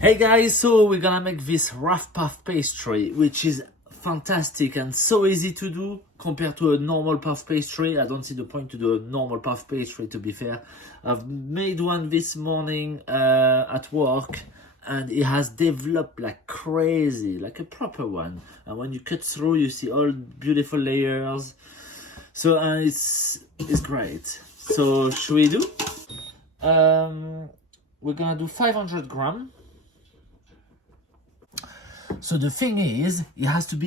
Hey guys, so we're gonna make this rough puff pastry, which is fantastic and so easy to do compared to a normal puff pastry. I don't see the point to do a normal puff pastry, to be fair. I've made one this morning at work and it has developed like crazy, like a proper one. And when you cut through, you see all beautiful layers. So it's great. So should we do? We're gonna do 500 grams. So the thing is,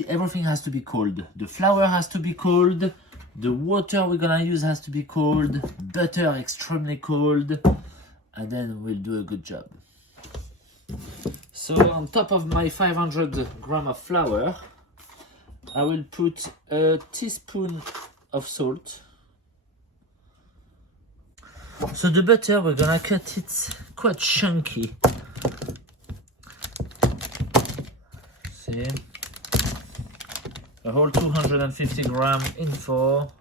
everything has to be cold. The flour has to be cold. The water we're gonna use has to be cold. Butter extremely cold. And then we'll do a good job. So on top of my 500 grams of flour, I will put a teaspoon of salt. So the butter, we're gonna cut it quite chunky. See, a whole 250 grams in four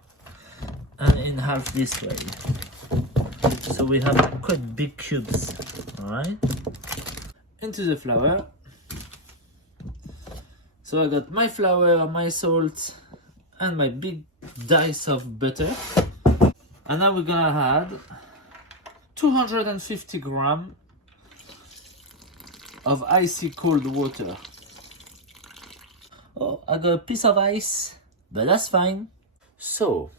and in half this way. So we have quite big cubes, all right? Into the flour. So I got my flour, my salt, and my big dice of butter. And now we're gonna add 250 grams of icy cold water. Oh, I got a piece of ice, but that's fine. So,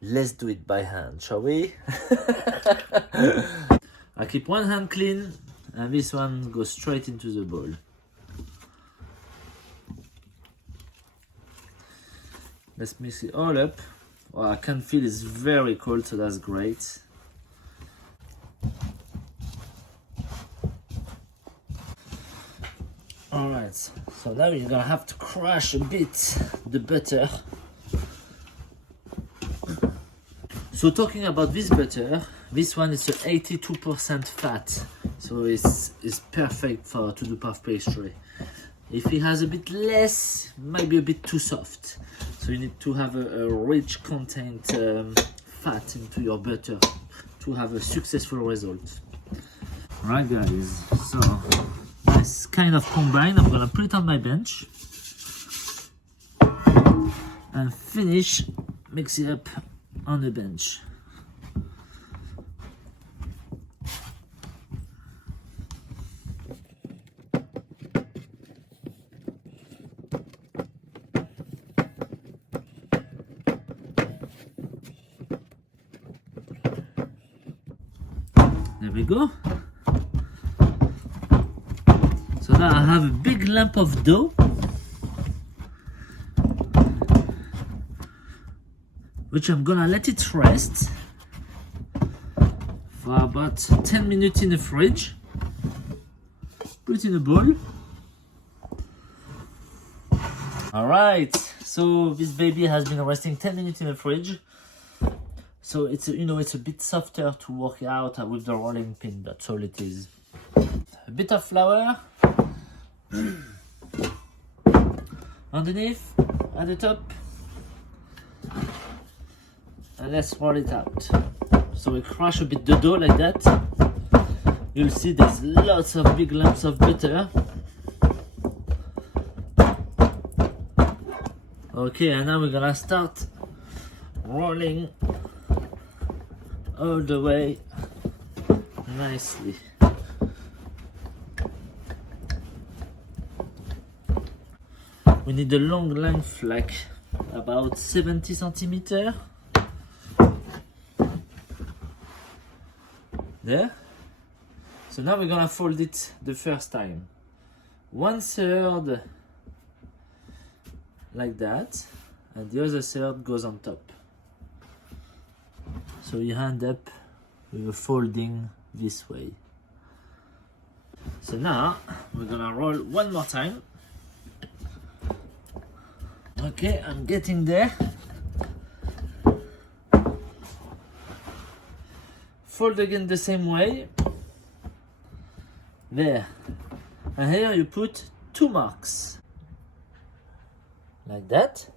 let's do it by hand, shall we? I keep one hand clean, and this one goes straight into the bowl. Let's mix it all up. Oh, I can feel it's very cold, so that's great. Alright, so now you're gonna have to crush a bit the butter. So talking about this butter, this one is 82% fat, so it's perfect to do puff pastry. If it has a bit less, it might be a bit too soft. So you need to have a rich content fat into your butter to have a successful result. Alright guys, so it's kind of combined. I'm gonna put it on my bench and mix it up on the bench. There we go. So now I have a big lump of dough, which I'm gonna let it rest for about 10 minutes in the fridge. Put it in a bowl. Alright, so this baby has been resting 10 minutes in the fridge. So it's a bit softer to work out with the rolling pin, that's all it is. A bit of flour underneath, at the top, and let's roll it out. So we crush a bit the dough like that. You'll see there's lots of big lumps of butter. Okay, and now we're gonna start rolling all the way nicely. We need a long length, like about 70 centimeters. There. So now we're gonna fold it the first time. 1/3 like that, and the other third goes on top. So you end up with a folding this way. So now we're gonna roll one more time. Okay, I'm getting there. Fold again the same way. There. And here you put 2 marks. Like that.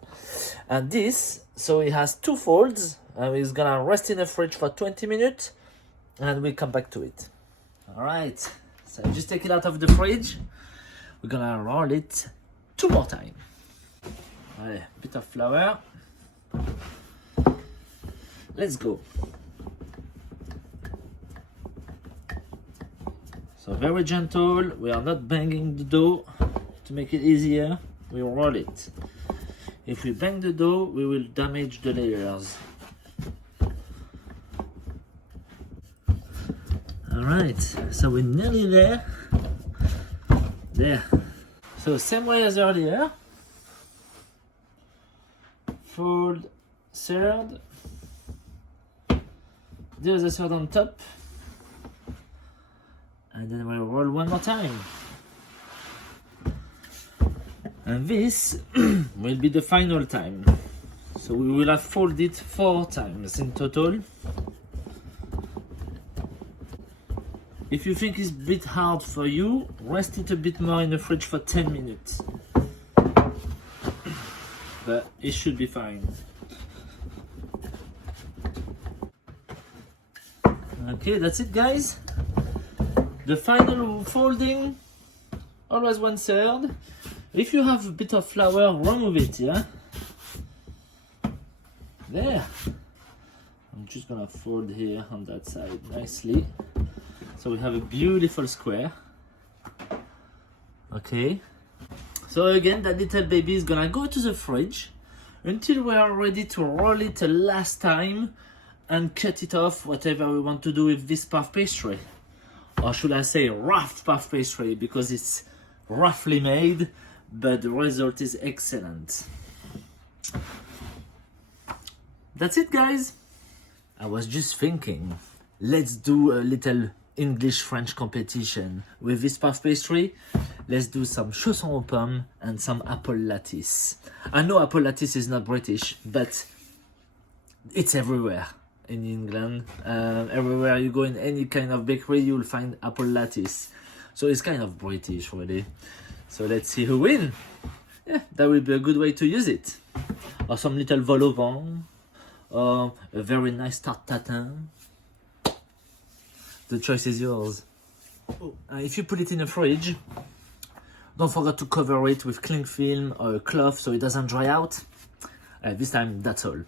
And this, so it has 2 folds. And it's gonna rest in the fridge for 20 minutes. And we'll come back to it. Alright. So I just take it out of the fridge. We're gonna roll it 2 more times. Allez, bit of flour. Let's go. So very gentle, we are not banging the dough. To make it easier, we roll it. If we bang the dough, we will damage the layers. Alright, so we're nearly there. There. So same way as earlier. Fold third. The other third on top. And then we'll roll 1 more time. And this will be the final time. So we will have folded 4 times in total. If you think it's a bit hard for you, rest it a bit more in the fridge for 10 minutes. But it should be fine. Okay, that's it guys. The final folding, always 1/3. If you have a bit of flour, remove it, yeah? There. I'm just gonna fold here on that side nicely. So we have a beautiful square. Okay. So again, that little baby is gonna go to the fridge until we are ready to roll it a last time and cut it off, whatever we want to do with this puff pastry. Or should I say rough puff pastry, because it's roughly made, but the result is excellent. That's it guys. I was just thinking, let's do a little English-French competition with this puff pastry. Let's do some chausson aux pommes and some apple lattice. I know apple lattice is not British, but it's everywhere in England. Everywhere you go in any kind of bakery, you'll find apple lattice. So it's kind of British, really. So let's see who wins. Yeah, that will be a good way to use it. Or some little vol au vent, or a very nice tarte tatin. The choice is yours. If you put it in the fridge, don't forget to cover it with cling film or a cloth so it doesn't dry out. This time, that's all.